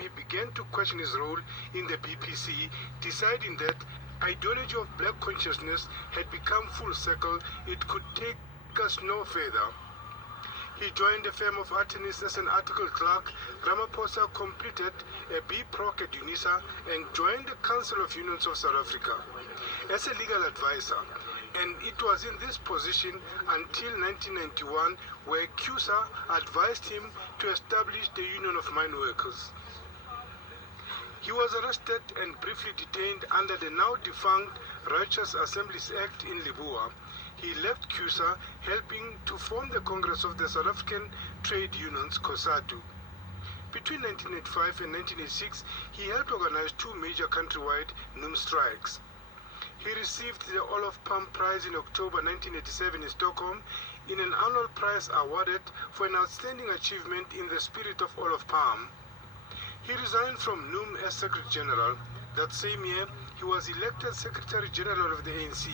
he began to question his role in the BPC, deciding that ideology of black consciousness had become full circle, it could take us no further. He joined the firm of attorneys as an article clerk. Ramaphosa completed a B. Proc at UNISA and joined the Council of Unions of South Africa as a legal advisor. And it was in this position until 1991 where CUSA advised him to establish the Union of Mine Workers. He was arrested and briefly detained under the now defunct Righteous Assemblies Act in Libua. He left CUSA, helping to form the Congress of the South African Trade Unions, COSATU. Between 1985 and 1986, he helped organize two major countrywide NUM strikes. He received the Olof Palme Prize in October 1987 in Stockholm, in an annual prize awarded for an outstanding achievement in the spirit of Olof Palme. He resigned from NUM as Secretary General. That same year, he was elected Secretary General of the ANC.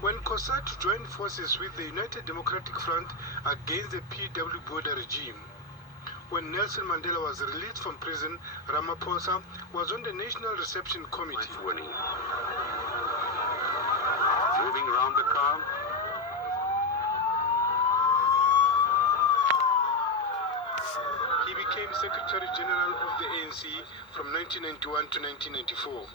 When COSATU joined forces with the United Democratic Front against the PW Botha regime. When Nelson Mandela was released from prison, Ramaphosa was on the National Reception Committee. Winning. Moving around the car. He became Secretary General of the ANC from 1991 to 1994.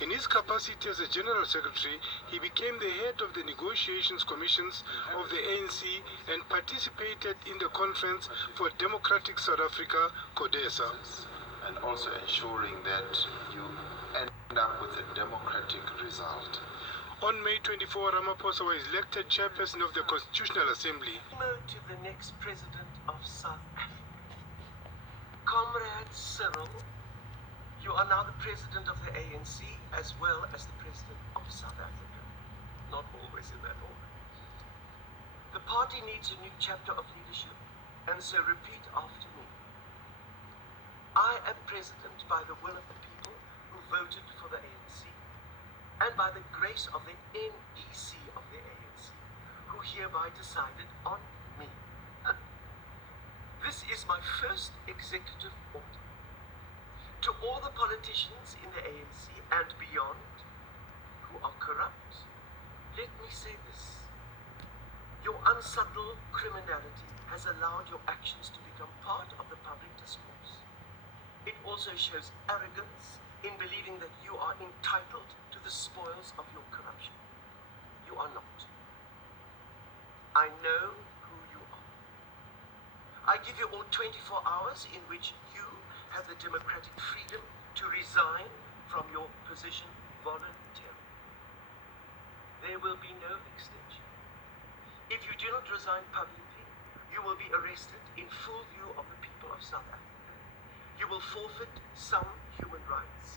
In his capacity as a General Secretary, he became the head of the negotiations commissions of the ANC and participated in the Conference for Democratic South Africa, CODESA. And also ensuring that you end up with a democratic result. On May 24, Ramaphosa was elected chairperson of the Constitutional Assembly. To the next president of South Africa. Comrade Cyril, you are now the president of the ANC as well as the president of South Africa. Not always in that order. The party needs a new chapter of leadership, and so repeat after me. I am president by the will of the people who voted for the ANC, and by the grace of the NEC of the ANC, who hereby decided on me. This is my first executive order. To all the politicians in the ANC and beyond who are corrupt, let me say this. Your unsubtle criminality has allowed your actions to become part of the public discourse. It also shows arrogance in believing that you are entitled to the spoils of your corruption. You are not. I know who you are. I give you all 24 hours in which you have the democratic freedom to resign from your position voluntarily. There will be no extension. If you do not resign publicly, you will be arrested in full view of the people of South Africa. You will forfeit some human rights.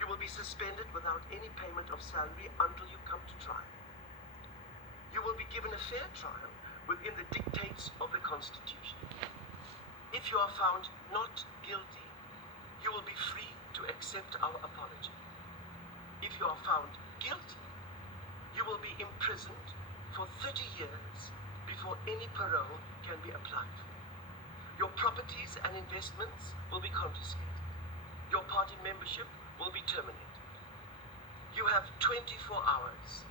You will be suspended without any payment of salary until you come to trial. You will be given a fair trial within the dictates of the Constitution. If you are found not guilty, you will be free to accept our apology. If you are found guilty, you will be imprisoned for 30 years before any parole can be applied for. Your properties and investments will be confiscated. Your party membership will be terminated. You have 24 hours.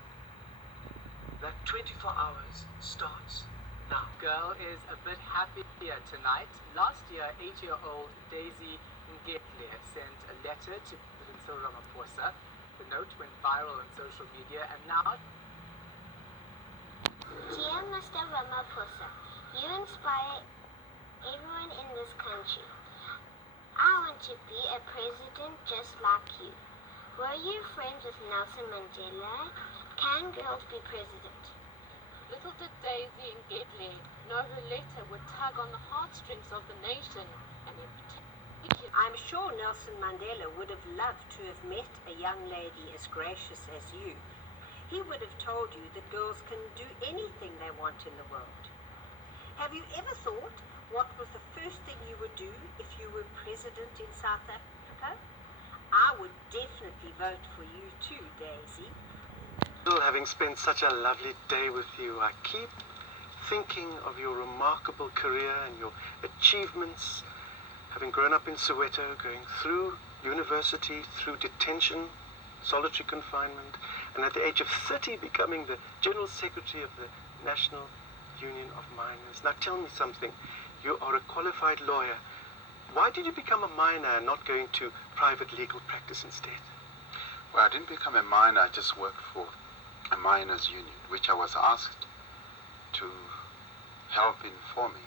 That 24 hours starts now. Girl is a bit happier tonight. Last year, 8-year-old Daisy Ngetle sent a letter to President Cyril Ramaphosa. The note went viral on social media, and now... Dear Mr. Ramaphosa, you inspire everyone in this country. I want to be a president just like you. Were you friends with Nelson Mandela? Can girls be president? Little did Daisy Ngetle know her letter would tug on the heartstrings of the nation, and in particular... I'm sure Nelson Mandela would have loved to have met a young lady as gracious as you. He would have told you that girls can do anything they want in the world. Have you ever thought what was the first thing you would do if you were president in South Africa? I would definitely vote for you too, Daisy. Still, having spent such a lovely day with you, I keep thinking of your remarkable career and your achievements having grown up in Soweto, going through university, through detention, solitary confinement, and at the age of 30 becoming the General Secretary of the National Union of Miners. Now tell me something. You are a qualified lawyer. Why did you become a miner and not go into private legal practice instead? Well, I didn't become a miner. I just worked for a miners' union, which I was asked to help in forming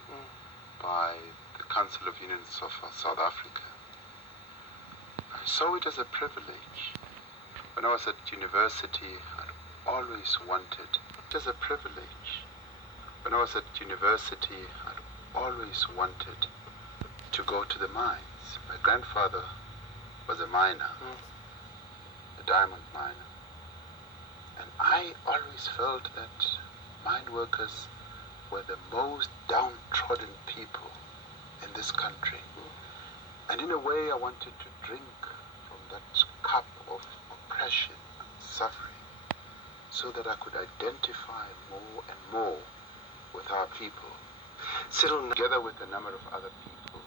by the Council of Unions of South Africa. I saw it as a privilege. When I was at university, I always wanted, it as a privilege. When I was at university, I always wanted to go to the mines. My grandfather was a miner, a diamond miner. And I always felt that mine workers were the most downtrodden people in this country. And in a way, I wanted to drink from that cup of oppression and suffering so that I could identify more and more with our people. Cyril, Together with a number of other people,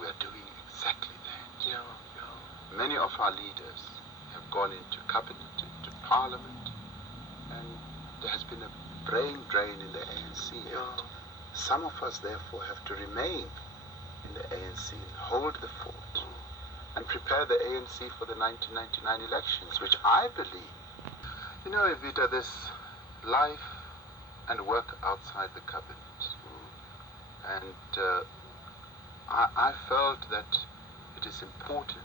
we are doing exactly that. Yeah. Many of our leaders have gone into cabinet, into parliament, and there has been a brain drain in the ANC. Yeah. Some of us, therefore, have to remain in the ANC and hold the fort and prepare the ANC for the 1999 elections, which I believe, you know, Evita, there's life and work outside the cabinet. And I felt that it is important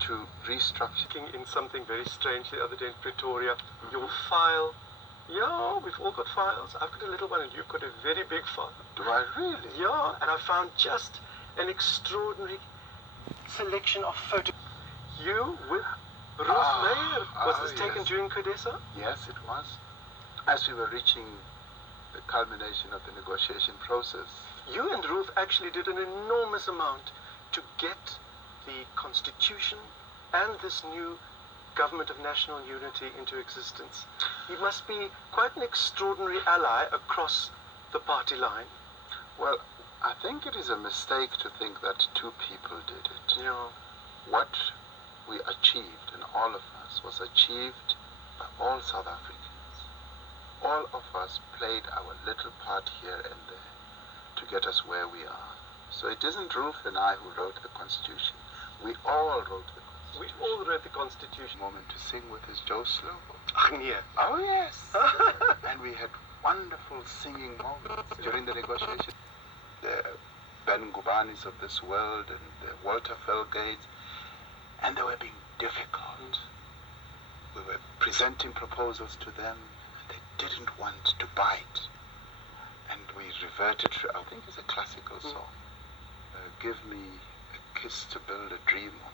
to restructure. In something very strange the other day in Pretoria, your file. Yeah, we've all got files. I've got a little one and you've got a very big file. Do I really? Yeah, and I found just an extraordinary selection of photos. You with Ruth Meyer. Was this taken yes. during CODESA? Yes, it was. As we were reaching the culmination of the negotiation process. You and Ruth actually did an enormous amount to get the Constitution and this new Government of National Unity into existence. You must be quite an extraordinary ally across the party line. Well, I think it is a mistake to think that two people did it. Yeah. What we achieved, and all of us, was achieved by all South Africans. All of us played our little part here and there to get us where we are. So it isn't Ruth and I who wrote the Constitution. We all wrote the Constitution. We all wrote the Constitution. Moment to sing with his Joe Slow. Ach, nee. Oh yes. And we had wonderful singing moments during the negotiation. The Ben Gubanis of this world and the Walter Felgates, and they were being difficult. We were presenting proposals to them, and they didn't want to bite. And we reverted to, I think it's a classical song, Give Me a Kiss to Build a Dream On.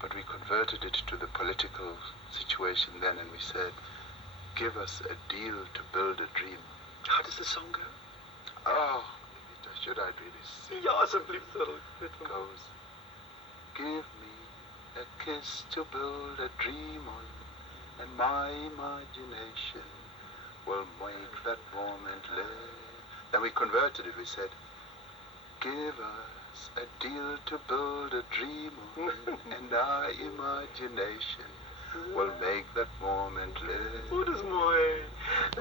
But we converted it to the political situation then, and we said, give us a deal to build a dream. How does the song go? Oh, should I really sing? Ja, asseblief, Cyril. It goes, give me a kiss to build a dream on, and my imagination will make that moment live. Then we converted it, we said, give us a deal to build a dream on, and our imagination will make that moment live. Oh, dis mooi.